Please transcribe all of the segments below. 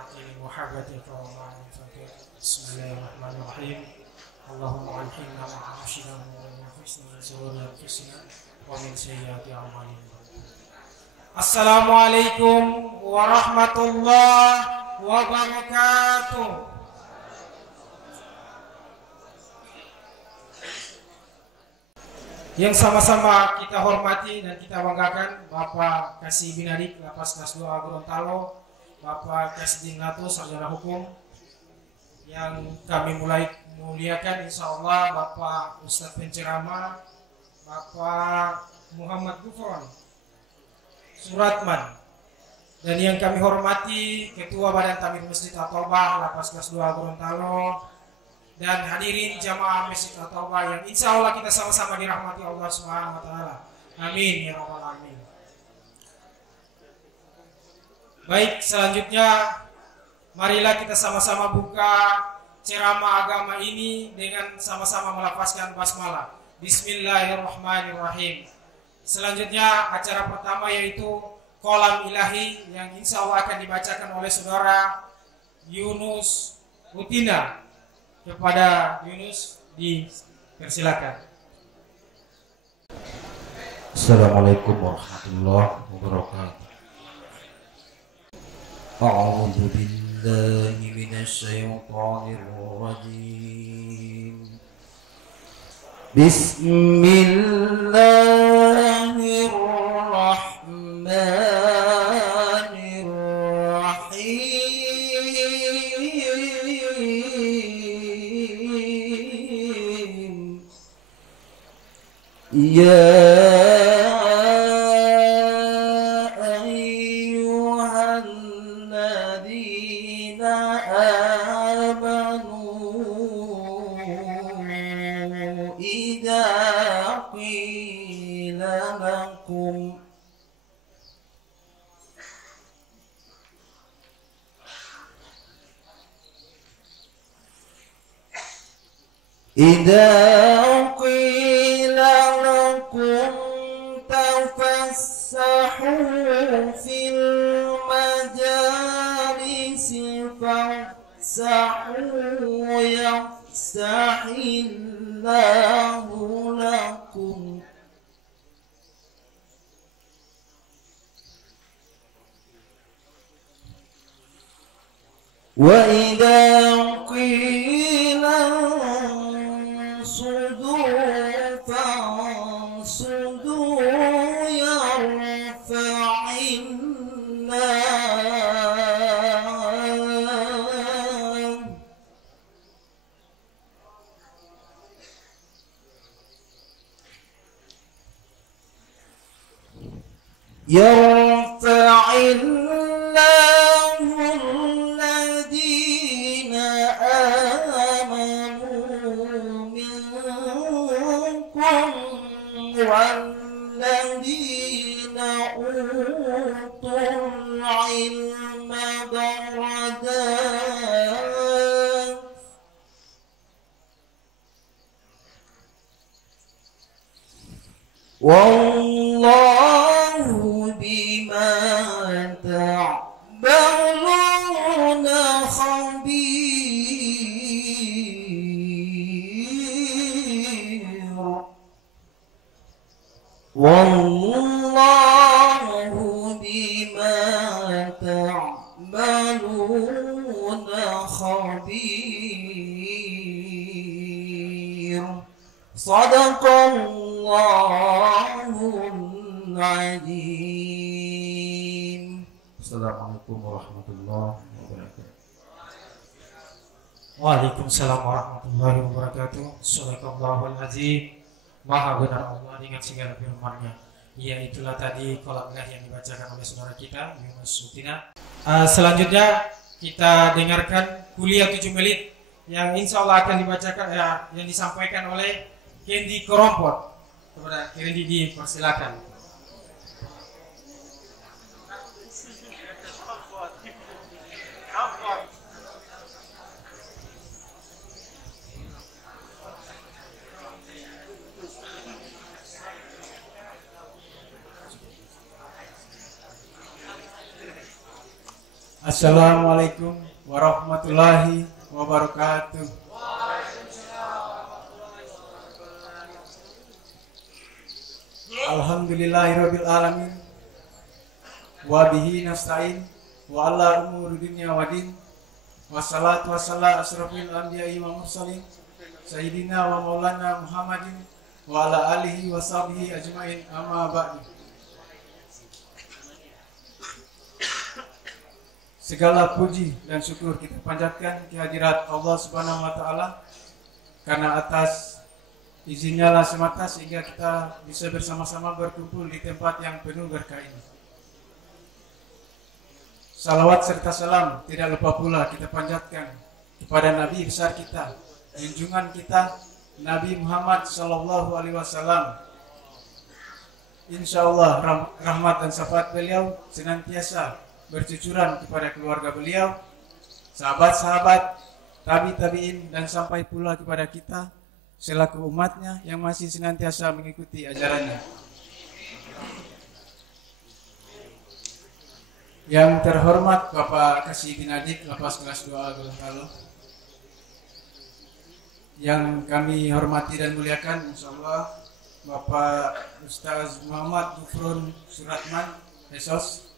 وأعطني محبتك ومعرفتك. بسم الله الرحمن الرحيم. اللهم ألهمنا معاشنا ونفسنا من شرور أنفسنا ومن سيئات أعمالنا. Assalamualaikum warahmatullahi wabarakatuh. Yang sama-sama kita hormati dan kita banggakan Bapak Kasih Binadik, Lapas Kelas 2 Gorontalo, Bapak Kasih Lato, Sarjana Hukum, yang kami mulai muliakan insya Allah Bapak Ustadz Penceramah, Bapak Muhammad Gufron Suratman, dan yang kami hormati Ketua Badan Tamir Masjid At-Taubah Lapas Kelas 2 Gorontalo, dan hadirin jamaah Masjid At-Taubah yang insya Allah kita sama-sama dirahmati Allah Subhanahu wa Ta'ala. Amin ya Rabbal Alamin. Baik, selanjutnya marilah kita sama-sama buka ceramah agama ini dengan sama-sama melafazkan basmalah. Bismillahirrahmanirrahim. Selanjutnya acara pertama yaitu Kolam Ilahi yang insya Allah akan dibacakan oleh saudara Yunus Utina. Kepada Yunus dipersilakan. Assalamualaikum warahmatullahi wabarakatuh. A'udzu billahi minasy syaithanir rajim. Bismillahirrahmanirrahim. Ya ayyuhalladzina amanu idza qila lakum tafassahu fil majalisi fafsahu yafsahillahu lakum. Wa idza qila ansudu fansudu yarfa'illahu alladhina amanu minkum walladhina utul ilma darajat. Wallahu bima ta'maluna khabir. Wallahu bima ta'maluna khabir. Sadaqallahul azim. Assalamualaikum warahmatullahi wabarakatuh. Waalaikumsalam warahmatullahi wabarakatuh. Sadaqallahul azim. Maha benar Allah dengan segala firman-Nya. Ya, itulah tadi kolam ilahi yang dibacakan oleh saudara kita Yunus Utina. Selanjutnya kita dengarkan kuliah 7 menit yang insya Allah akan dibacakan yang disampaikan oleh Kendi Korompot. Kepada Kendi dipersilakan. Assalamualaikum warahmatullahi wabarakatuh. Alhamdulillahirabbil alamin. Wa bihi nasta'in wa ala umuri dunya waddin. Wassalatu wassalamu asrofil anbiya'i wa mursalin sayyidina wa maulana Muhammadin wa ala alihi wa sahbihi ajmain, amma ba'du. Segala puji dan syukur kita panjatkan kehadirat Allah Subhanahu wa taala, karena atas izinnya lah semata sehingga kita bisa bersama-sama berkumpul di tempat yang penuh berkah ini. Salawat serta salam tidak lupa pula kita panjatkan kepada Nabi besar kita, junjungan kita, Nabi Muhammad Sallallahu Alaihi Wasallam. Insya Allah rahmat dan syafaat beliau senantiasa bercucuran kepada keluarga beliau, sahabat-sahabat, tabi'in, dan sampai pula kepada kita selaku umatnya yang masih senantiasa mengikuti ajarannya. Yang terhormat Bapak Kasih bin Adik, Lapas kelas 2 Gorontalo, yang kami hormati dan muliakan insyaallah Bapak Ustaz Muhammad Gufron Suratman Esos,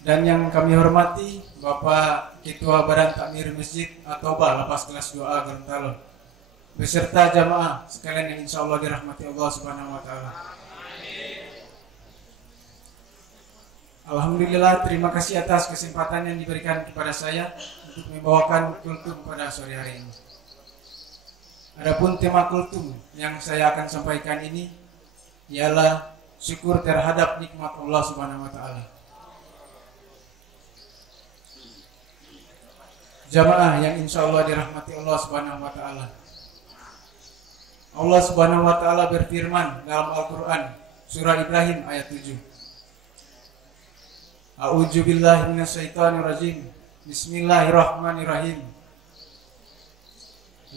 dan yang kami hormati Bapak Ketua Badan Takmir Masjid Atoba Lapas kelas 2A Gorontalo, beserta jamaah sekalian yang insya Allah dirahmati Allah Subhanahu wa taala. Alhamdulillah, terima kasih atas kesempatan yang diberikan kepada saya untuk membawakan kultum pada sore hari ini. Adapun tema kultum yang saya akan sampaikan ini ialah syukur terhadap nikmat Allah Subhanahu wa taala. Jamaah yang insya Allah dirahmati Allah Subhanahu wa taala. Allah Subhanahu wa taala berfirman dalam Al-Qur'an surah Ibrahim ayat 7. A'udzu billahi minasyaitonir rajim. Bismillahirrahmanirrahim.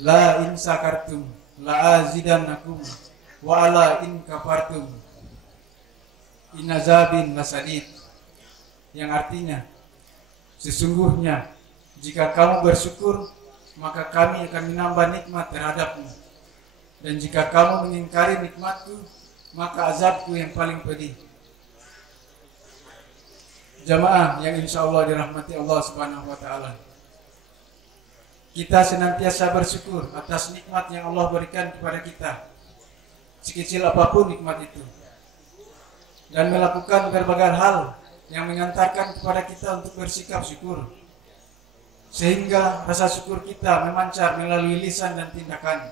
La in sakartum la azidannakum wa ala in kafartum inazabin lasadid. Yang artinya, sesungguhnya jika kamu bersyukur, maka kami akan menambah nikmat terhadapmu. Dan jika kamu mengingkari nikmatku, maka azabku yang paling pedih. Jamaah yang insya Allah dirahmati Allah Subhanahu wa taala, kita senantiasa bersyukur atas nikmat yang Allah berikan kepada kita, sekecil apapun nikmat itu, dan melakukan berbagai hal yang mengantarkan kepada kita untuk bersikap syukur, sehingga rasa syukur kita memancar melalui lisan dan tindakan.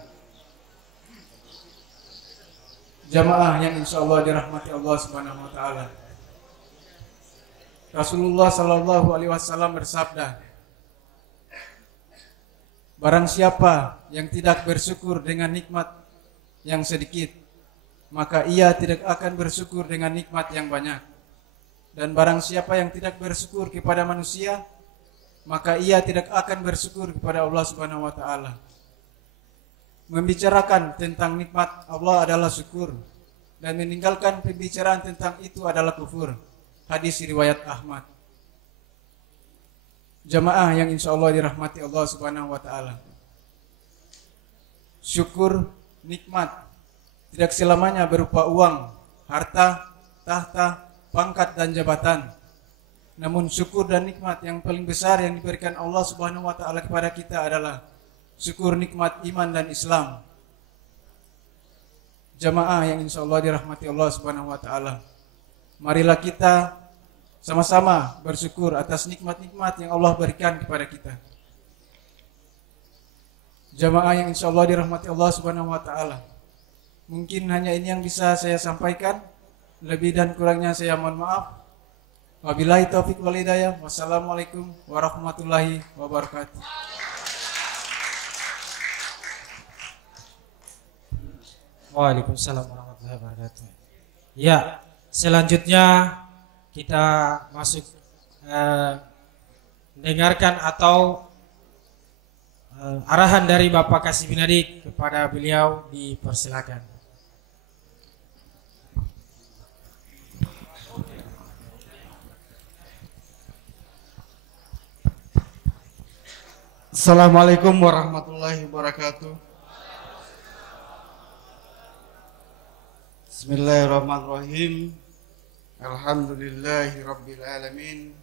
Jamaah yang insya Allah dirahmati Allah Subhanahu wa taala, Rasulullah Sallallahu Alaihi Wasallam bersabda, barang siapa yang tidak bersyukur dengan nikmat yang sedikit, maka ia tidak akan bersyukur dengan nikmat yang banyak. Dan barang siapa yang tidak bersyukur kepada manusia, maka ia tidak akan bersyukur kepada Allah Subhanahu wa taala. Membicarakan tentang nikmat Allah adalah syukur, dan meninggalkan pembicaraan tentang itu adalah kufur. Hadis riwayat Ahmad. Jamaah yang insya Allah dirahmati Allah Subhanahu wa taala, syukur nikmat tidak selamanya berupa uang, harta, tahta, pangkat dan jabatan. Namun syukur dan nikmat yang paling besar yang diberikan Allah Subhanahu wa taala kepada kita adalah syukur nikmat iman dan Islam. Jamaah yang insya Allah dirahmati Allah Subhanahu wa taala, marilah kita sama-sama bersyukur atas nikmat-nikmat yang Allah berikan kepada kita. Jamaah yang insya Allah dirahmati Allah Subhanahu wa taala, mungkin hanya ini yang bisa saya sampaikan. Lebih dan kurangnya saya mohon maaf. Wabillahi taufik wal hidayah. Wassalamualaikum warahmatullahi wabarakatuh. Waalaikumsalam warahmatullahi wabarakatuh. Ya, selanjutnya kita masuk dengarkan atau arahan dari Bapak Kasih bin Adik kepada beliau, dipersilakan. Assalamualaikum warahmatullahi wabarakatuh. Bismillahirrahmanirrahim. Alhamdulillahi rabbil alamin.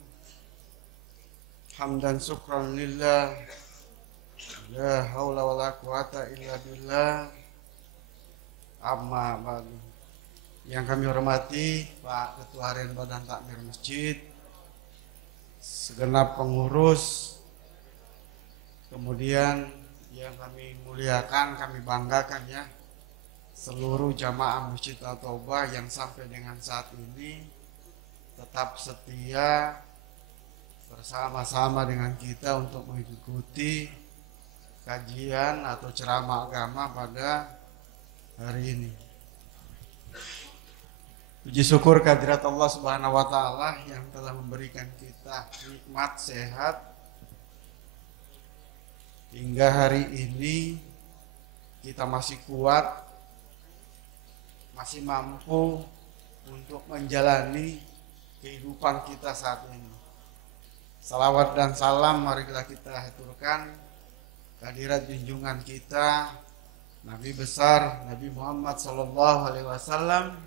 Hamdan syukran lillah. La haula wala quwata illa billah. Amma ba'du. Yang kami hormati Pak Ketua Harian Badan Takmir Masjid, segenap pengurus, kemudian yang kami muliakan, kami banggakan ya, seluruh jamaah Masjid At-Taubah yang sampai dengan saat ini tetap setia bersama-sama dengan kita untuk mengikuti kajian atau ceramah agama pada hari ini. Puji syukur kehadirat Allah Subhanahu wa taala yang telah memberikan kita nikmat sehat hingga hari ini kita masih kuat, masih mampu untuk menjalani kehidupan kita saat ini. Salawat dan salam marilah kita haturkan kehadirat junjungan kita Nabi besar Nabi Muhammad SAW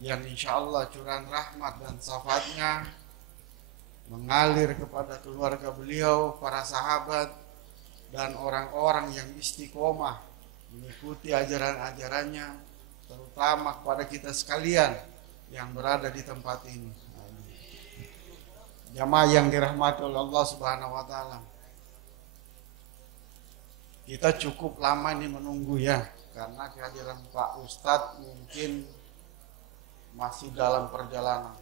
yang insya Allah curahan rahmat dan syafaatnya mengalir kepada keluarga beliau, para sahabat, dan orang-orang yang istiqomah mengikuti ajaran-ajarannya, terutama kepada kita sekalian yang berada di tempat ini. Jamaah yang dirahmati oleh Allah Subhanahu wa taala. Kita cukup lama ini menunggu ya, karena kehadiran Pak Ustadz mungkin masih dalam perjalanan.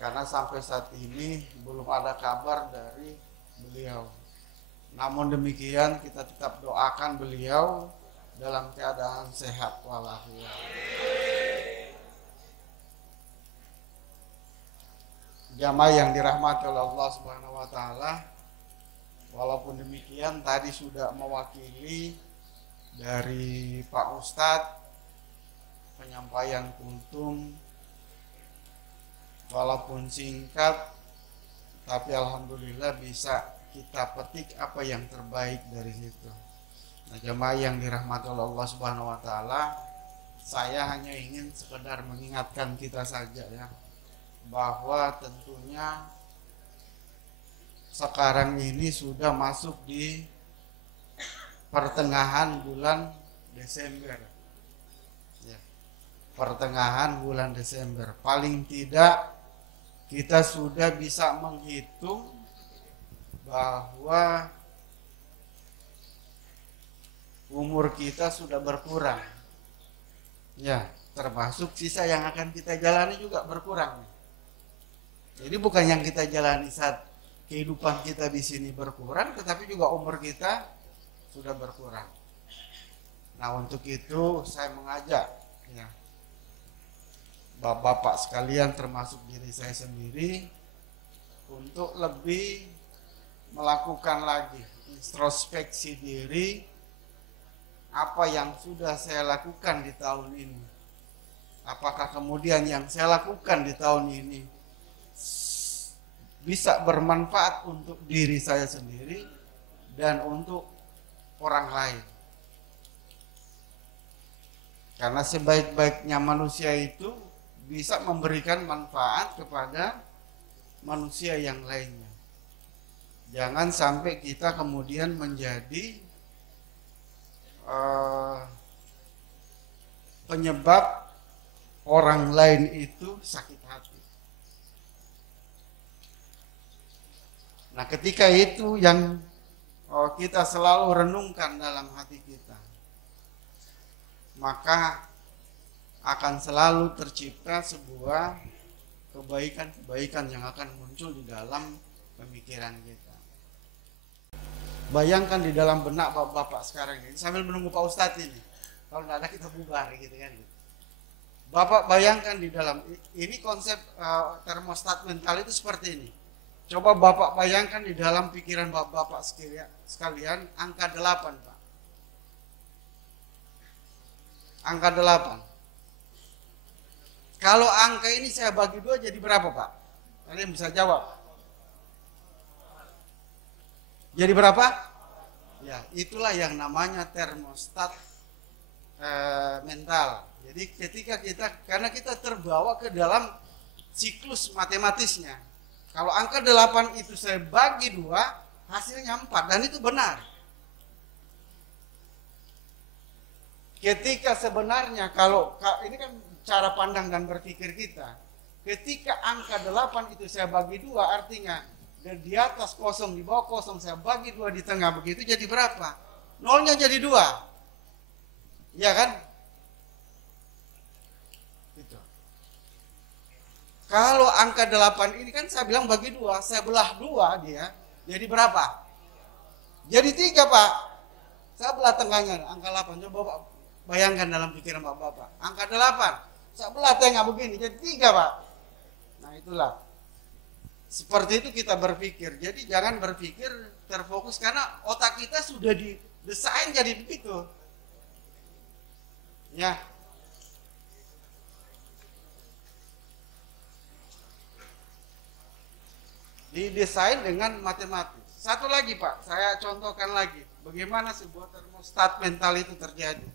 Karena sampai saat ini belum ada kabar dari beliau. Namun demikian kita tetap doakan beliau dalam keadaan sehat walafiat. Jamaah yang dirahmati oleh Allah Subhanahu wa taala, walaupun demikian tadi sudah mewakili dari Pak Ustadz penyampaian kultum, walaupun singkat tapi alhamdulillah bisa kita petik apa yang terbaik dari situ. Nah, jemaah yang dirahmati oleh Allah Subhanahu wa taala, saya hanya ingin sekedar mengingatkan kita saja ya, bahwa tentunya sekarang ini sudah masuk di pertengahan bulan Desember. Pertengahan bulan Desember, paling tidak kita sudah bisa menghitung bahwa umur kita sudah berkurang ya, termasuk sisa yang akan kita jalani juga berkurang. Jadi bukan yang kita jalani saat kehidupan kita di sini berkurang, tetapi juga umur kita sudah berkurang. Nah, untuk itu saya mengajak ya Bapak-bapak sekalian termasuk diri saya sendiri untuk lebih melakukan lagi introspeksi diri, apa yang sudah saya lakukan di tahun ini. Apakah kemudian yang saya lakukan di tahun ini bisa bermanfaat untuk diri saya sendiri dan untuk orang lain. Karena sebaik-baiknya manusia itu bisa memberikan manfaat kepada manusia yang lainnya. Jangan sampai kita kemudian menjadi penyebab orang lain itu sakit hati. Nah, ketika itu yang kita selalu renungkan dalam hati kita, maka akan selalu tercipta sebuah kebaikan-kebaikan yang akan muncul di dalam pemikiran kita. Bayangkan di dalam benak bapak-bapak sekarang ini, sambil menunggu Pak Ustadz ini, kalau nggak ada kita bubar gitu kan. Bapak bayangkan di dalam, ini konsep termostat mental itu seperti ini. Coba Bapak bayangkan di dalam pikiran Bapak sekalian angka 8, Pak. Angka 8. Kalau angka ini saya bagi 2 jadi berapa, Pak? Kalian bisa jawab. Jadi berapa? Ya, itulah yang namanya termostat mental. Jadi ketika karena kita terbawa ke dalam siklus matematisnya. Kalau angka 8 itu saya bagi 2, hasilnya 4, dan itu benar. Ketika sebenarnya kalau ini kan cara pandang dan berpikir kita. Ketika angka 8 itu saya bagi 2, artinya di atas kosong, di bawah kosong, saya bagi 2 di tengah, begitu jadi berapa? Nolnya jadi 2. Ya kan? Gitu. Kalau angka 8 ini kan saya bilang bagi 2, saya belah 2 dia, jadi berapa? Jadi 3, Pak. Saya belah tengahnya, angka 8. Coba Bapak bayangkan dalam pikiran Bapak. Angka 8, saya belah tengah begini, jadi 3, Pak. Nah itulah. Seperti itu kita berpikir. Jadi jangan berpikir terfokus karena otak kita sudah didesain jadi begitu. Ya. Didesain dengan matematis. Satu lagi Pak, saya contohkan lagi. Bagaimana sebuah termostat mental itu terjadi.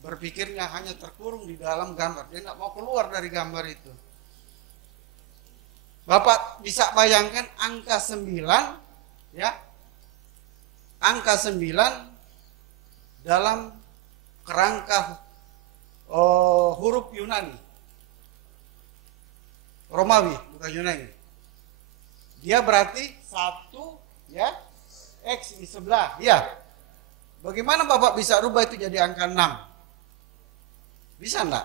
Berpikirnya hanya terkurung di dalam gambar. Dia nggak mau keluar dari gambar itu. Bapak bisa bayangkan angka 9, ya, angka 9 dalam kerangka huruf Yunani, Romawi, bukan Yunani. Dia berarti 1, ya, X di sebelah, ya. Bagaimana Bapak bisa rubah itu jadi angka 6? Bisa enggak?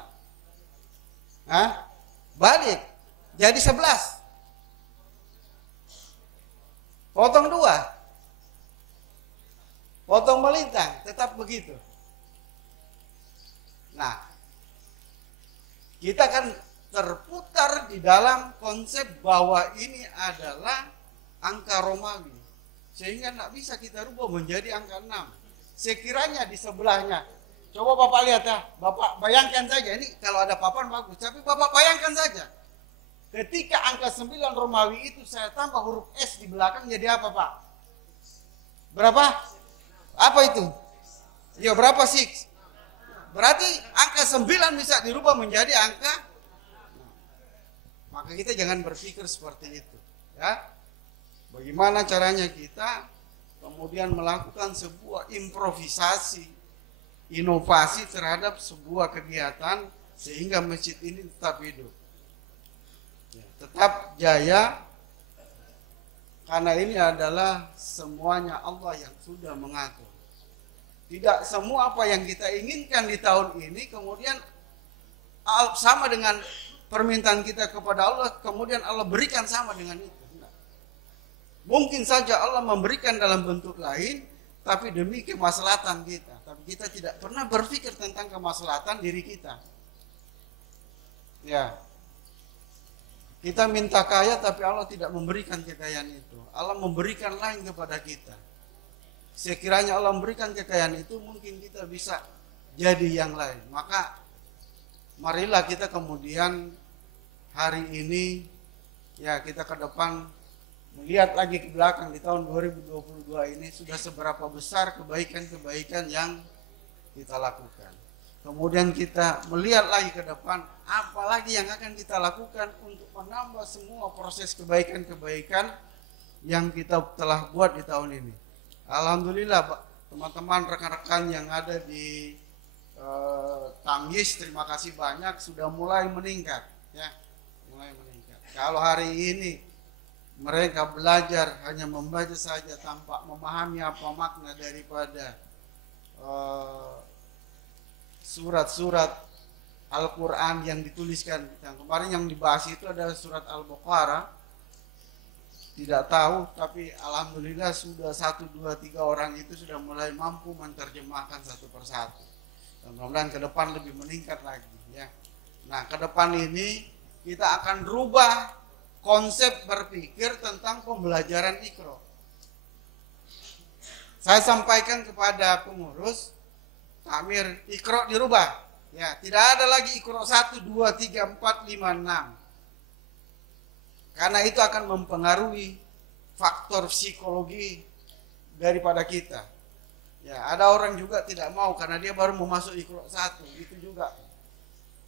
Hah? Balik, jadi 11. Potong 2, potong melintang, tetap begitu. Nah, kita kan terputar di dalam konsep bahwa ini adalah angka Romawi, sehingga tidak bisa kita rubah menjadi angka 6. Sekiranya di sebelahnya, coba Bapak lihat ya, Bapak bayangkan saja, ini kalau ada papan bagus, tapi Bapak bayangkan saja. Ketika angka 9 Romawi itu saya tambah huruf S di belakang jadi apa Pak? Berapa? Apa itu? Ya berapa sih? Berarti angka 9 bisa dirubah menjadi angka. Maka kita jangan berpikir seperti itu. Ya. Bagaimana caranya kita kemudian melakukan sebuah improvisasi, inovasi terhadap sebuah kegiatan sehingga masjid ini tetap hidup. Tetap jaya karena ini adalah semuanya Allah yang sudah mengatur. Tidak semua apa yang kita inginkan di tahun ini kemudian sama dengan permintaan kita kepada Allah, kemudian Allah berikan sama dengan itu. Enggak. Mungkin saja Allah memberikan dalam bentuk lain tapi demi kemaslahatan kita. Tapi kita tidak pernah berpikir tentang kemaslahatan diri kita. Ya. Kita minta kaya tapi Allah tidak memberikan kekayaan itu. Allah memberikan lain kepada kita. Sekiranya Allah memberikan kekayaan itu mungkin kita bisa jadi yang lain. Maka marilah kita kemudian hari ini ya kita ke depan melihat lagi ke belakang di tahun 2022 ini sudah seberapa besar kebaikan-kebaikan yang kita lakukan. Kemudian kita melihat lagi ke depan, apa lagi yang akan kita lakukan untuk menambah semua proses kebaikan-kebaikan yang kita telah buat di tahun ini. Alhamdulillah Pak, teman-teman rekan-rekan yang ada di Tangis, terima kasih banyak sudah mulai meningkat, ya, mulai meningkat. Kalau hari ini mereka belajar hanya membaca saja tanpa memahami apa makna daripada surat-surat Al-Quran yang dituliskan. Yang kemarin yang dibahas itu adalah surat Al-Baqarah. Tidak tahu, tapi alhamdulillah sudah 1, 2, 3 orang itu sudah mulai mampu menerjemahkan satu persatu. Dan mudah-mudahan ke depan lebih meningkat lagi. Ya. Nah, ke depan ini kita akan rubah konsep berpikir tentang pembelajaran Iqra. Saya sampaikan kepada pengurus, Amir, Iqra dirubah. Ya, tidak ada lagi Iqra 1, 2, 3, 4, 5, 6. Karena itu akan mempengaruhi faktor psikologi daripada kita. Ya, ada orang juga tidak mau karena dia baru mau masuk Iqra 1, itu juga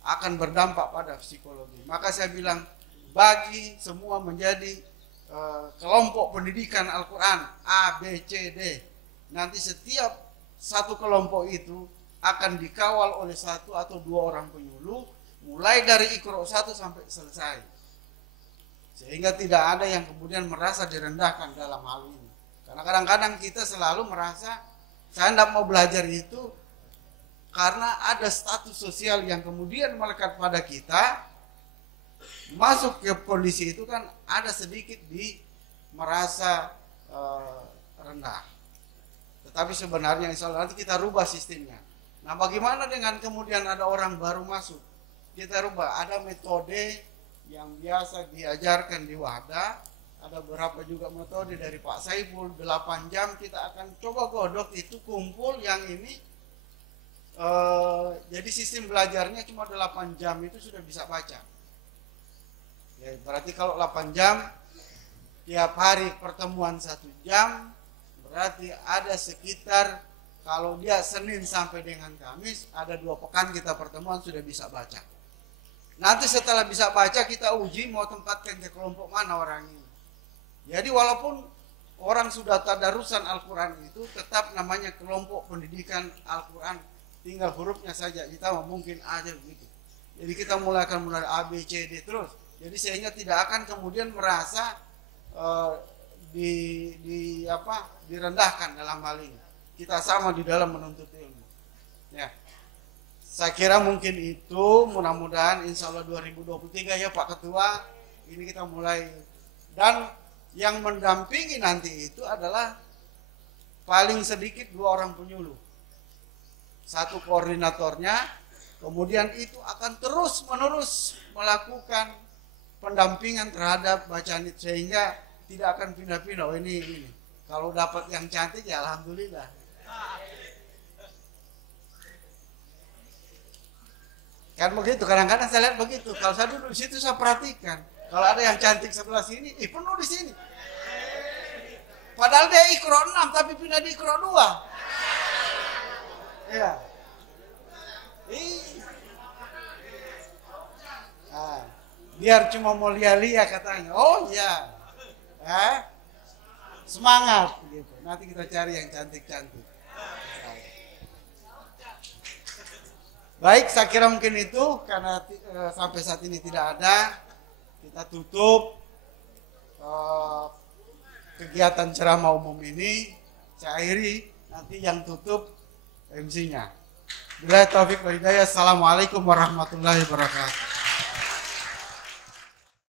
akan berdampak pada psikologi. Maka saya bilang bagi semua menjadi kelompok pendidikan Al-Quran A, B, C, D. Nanti setiap satu kelompok itu akan dikawal oleh 1 atau 2 orang penyuluh mulai dari Iqra 1 sampai selesai. Sehingga tidak ada yang kemudian merasa direndahkan dalam hal ini. Karena kadang-kadang kita selalu merasa saya tidak mau belajar itu karena ada status sosial yang kemudian melekat pada kita. Masuk ke kondisi itu kan ada sedikit merasa rendah. Tetapi sebenarnya insya Allah nanti kita rubah sistemnya. Nah, bagaimana dengan kemudian ada orang baru masuk? Kita rubah, ada metode yang biasa diajarkan di Wahda, ada beberapa juga metode dari Pak Saiful, 8 jam kita akan coba godok itu kumpul yang ini. Jadi sistem belajarnya cuma 8 jam itu sudah bisa baca. Ya, berarti kalau 8 jam tiap hari pertemuan 1 jam, berarti ada sekitar kalau dia Senin sampai dengan Kamis ada 2 pekan kita pertemuan sudah bisa baca. Nanti setelah bisa baca kita uji mau tempatkan ke kelompok mana orang ini. Jadi walaupun orang sudah tadarusan Al-Quran itu tetap namanya kelompok pendidikan Al-Quran, tinggal hurufnya saja kita mungkin aja begitu. Jadi kita akan mulai A, B, C, D terus. Jadi sehingga tidak akan kemudian merasa direndahkan dalam hal ini. Kita sama di dalam menuntut ilmu. Ya, saya kira mungkin itu. Mudah-mudahan Insya Allah 2023 ya Pak Ketua, ini kita mulai. Dan yang mendampingi nanti itu adalah paling sedikit 2 orang penyuluh, 1 koordinatornya. Kemudian itu akan terus menerus melakukan pendampingan terhadap bacaan itu sehingga tidak akan pindah-pindah. Oh, ini kalau dapat yang cantik ya alhamdulillah. Kan begitu, kadang-kadang saya lihat begitu. Kalau saya duduk di situ saya perhatikan, kalau ada yang cantik sebelah sini, penuh di sini. Padahal dia Iqra 6 tapi pindah di Iqra 2. Ya. Biar cuma mau lihat-lihat katanya. Oh iya. Semangat gitu. Nanti kita cari yang cantik-cantik. Baik, saya kira mungkin itu karena sampai saat ini tidak ada. Kita tutup kegiatan ceramah umum ini. Saya akhiri, nanti yang tutup MC-nya. Bila taufik wa hidayah. Assalamualaikum warahmatullahi wabarakatuh.